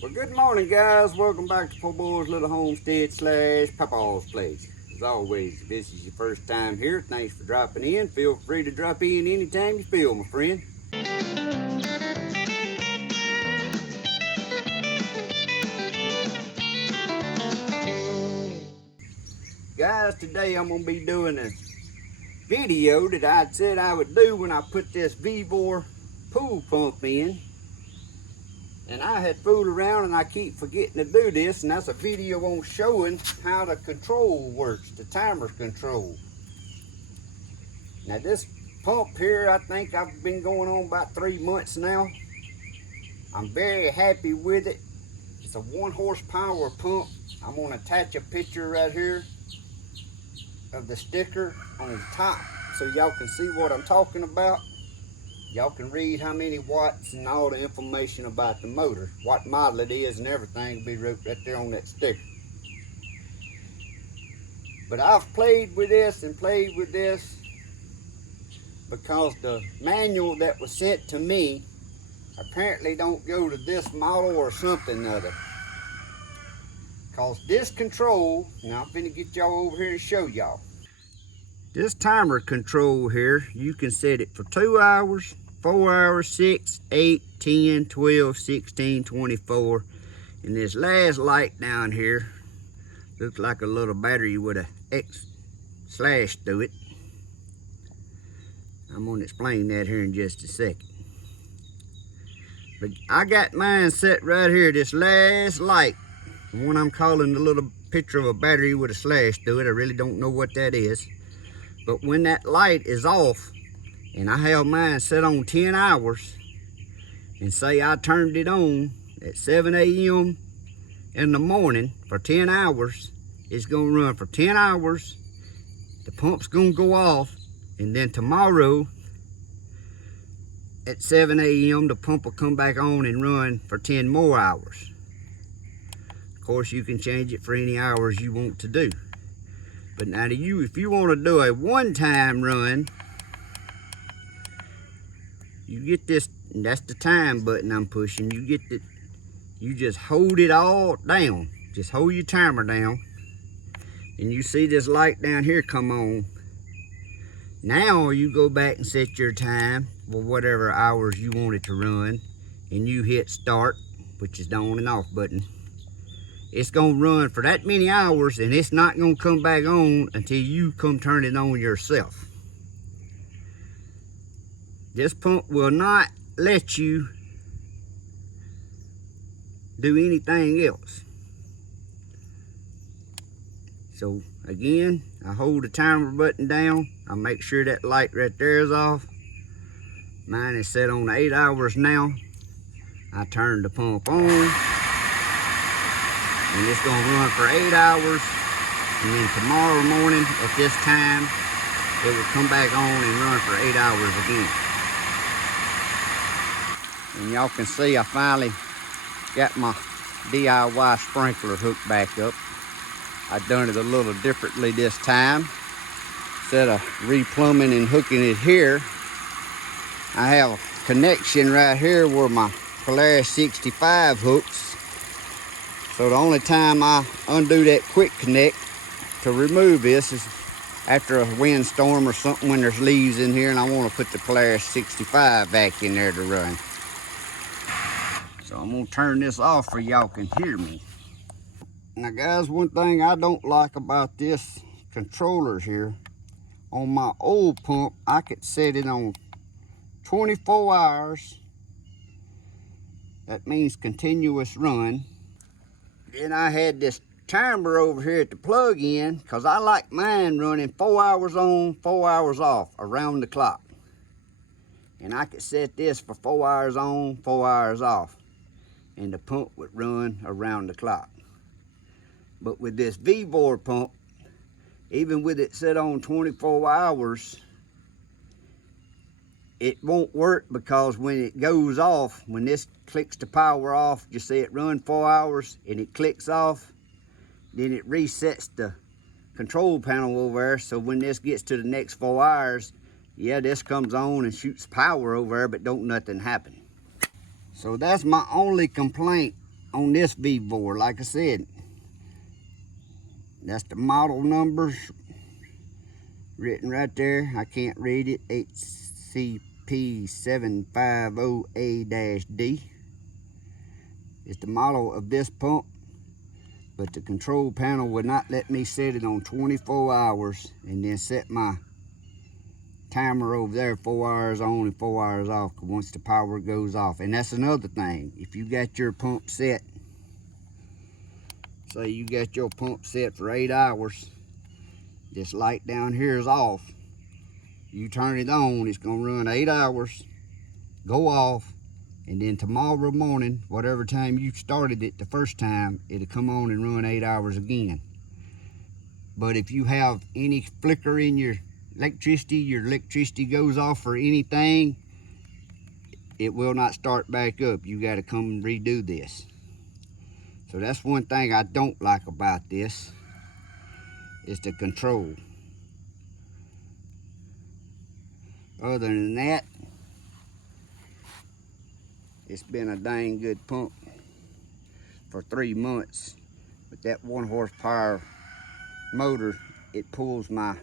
Well, good morning, guys. Welcome back to Poorboys Little Homestead / Papaw's Place. As always, if this is your first time here, thanks for dropping in. Feel free to drop in anytime you feel, my friend. Guys, today I'm going to be doing a video that I said I would do when I put this VEVOR pool pump in. And I had fooled around and I keep forgetting to do this, and that's a video on showing how the control works, the timer control. Now this pump here, I think I've been going on about 3 months now. I'm very happy with it. It's a 1 horsepower pump. I'm gonna attach a picture right here of the sticker on the top so y'all can see what I'm talking about. Y'all can read how many watts and all the information about the motor, what model it is and everything will be wrote right there on that sticker. But I've played with this and played with this because the manual that was sent to me apparently don't go to this model or something other. Because this control, now I'm finna get y'all over here and show y'all. This timer control here, you can set it for 2 hours, 4 hours, 6, 8, 10, 12, 16, 24. And this last light down here looks like a little battery with a X slash through it. I'm gonna explain that here in just a second. But I got mine set right here, this last light, the one I'm calling the little picture of a battery with a slash through it. I really don't know what that is. But when that light is off, and I have mine set on 10 hours, and say I turned it on at 7 a.m. in the morning for 10 hours, it's gonna run for 10 hours, the pump's gonna go off, and then tomorrow at 7 a.m. the pump will come back on and run for 10 more hours. Of course, you can change it for any hours you want to do. But now if you want to do a one-time run, you get this, and that's the time button I'm pushing. You just hold it all down. Just hold your timer down. And you see this light down here come on. Now you go back and set your time for whatever hours you want it to run. And you hit start, which is the on and off button. It's gonna run for that many hours, and it's not gonna come back on until you come turn it on yourself. This pump will not let you do anything else. So again, I hold the timer button down. I make sure that light right there is off. Mine is set on 8 hours now. I turn the pump on. And it's gonna run for 8 hours, and then tomorrow morning at this time it will come back on and run for 8 hours again. And y'all can see I finally got my DIY sprinkler hooked back up. I done it a little differently this time. Instead of replumbing and hooking it here, I have a connection right here where my Polaris 65 hooks. So the only time I undo that quick connect to remove this is after a windstorm or something, when there's leaves in here and I want to put the Polaris 65 back in there to run. So I'm going to turn this off so y'all can hear me. Now guys, one thing I don't like about this controller here, on my old pump, I could set it on 24 hours. That means continuous run. Then I had this timer over here at the plug-in because I like mine running 4 hours on, 4 hours off, around the clock. And I could set this for 4 hours on, 4 hours off, and the pump would run around the clock. But with this VEVOR pump, even with it set on 24 hours, it won't work, because when it goes off, when this clicks the power off, just say it run 4 hours and it clicks off, then it resets the control panel over there. So when this gets to the next 4 hours, yeah, this comes on and shoots power over there, but don't nothing happen. So that's my only complaint on this VEVOR. Like I said, that's the model numbers written right there. I can't read it. HCP750A-D is the model of this pump, but the control panel would not let me set it on 24 hours and then set my timer over there 4 hours on and 4 hours off once the power goes off. And that's another thing. If you got your pump set, say you got your pump set for 8 hours, this light down here is off. You turn it on, it's gonna run 8 hours, go off, and then tomorrow morning, whatever time you started it the first time, it'll come on and run 8 hours again. But if you have any flicker in your electricity goes off or anything, it will not start back up. You got to come and redo this. So that's one thing I don't like about this, is the control. Other than that, it's been a dang good pump for 3 months. But that 1 horsepower motor, it pulls my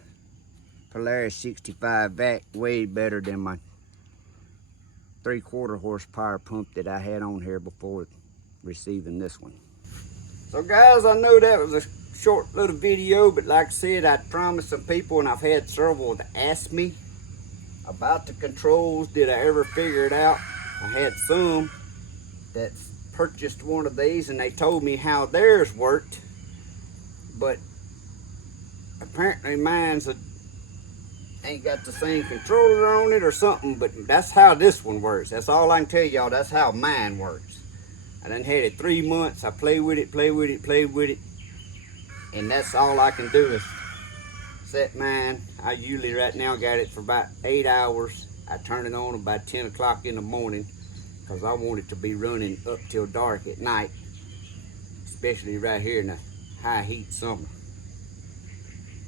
Polaris 65 vac way better than my 3/4 horsepower pump that I had on here before receiving this one. So guys, I know that was a short little video, but like I said, I promised some people, and I've had several to ask me about the controls. Did I ever figure it out? I had some that purchased one of these and they told me how theirs worked, but apparently mine's ain't got the same controller on it or something. But that's how this one works. That's all I can tell y'all. That's how mine works. I done had it 3 months. I played with it, and that's all I can do is set mine. I usually right now got it for about 8 hours. I turn it on about 10 o'clock in the morning because I want it to be running up till dark at night, especially right here in the high heat summer.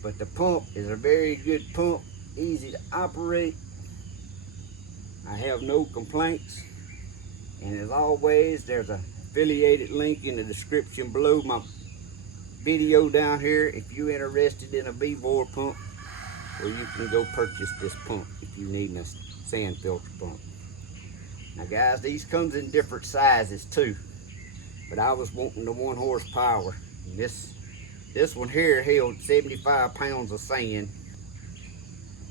But the pump is a very good pump, easy to operate. I have no complaints. And as always, there's an affiliated link in the description below my video down here if you're interested in a VEVOR pump, or you can go purchase this pump if you need a sand filter pump. Now guys, these comes in different sizes too, but I was wanting the 1 horsepower. And this one here held 75 pounds of sand,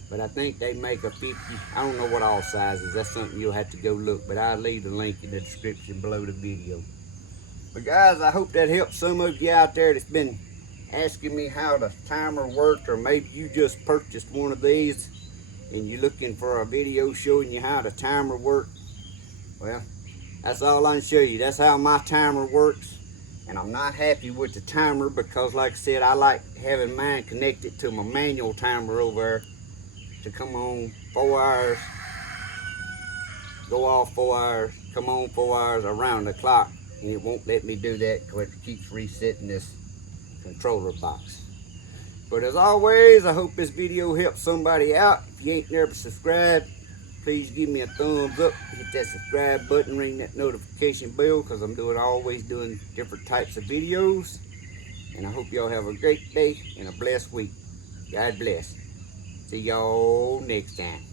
but I think they make a 50. I don't know what all sizes. That's something you'll have to go look, but I'll leave the link in the description below the video. But guys, I hope that helps some of you out there that's been asking me how the timer worked, or maybe you just purchased one of these and you're looking for a video showing you how the timer works. Well, that's all I can show you. That's how my timer works. And I'm not happy with the timer because, like I said, I like having mine connected to my manual timer over there to come on 4 hours, go off 4 hours, come on 4 hours around the clock. And it won't let me do that because it keeps resetting this controller box. But as always, I hope this video helps somebody out. If you ain't never subscribed, please give me a thumbs up, hit that subscribe button, ring that notification bell, because I'm always doing different types of videos. And I hope y'all have a great day and a blessed week. God bless. See y'all next time.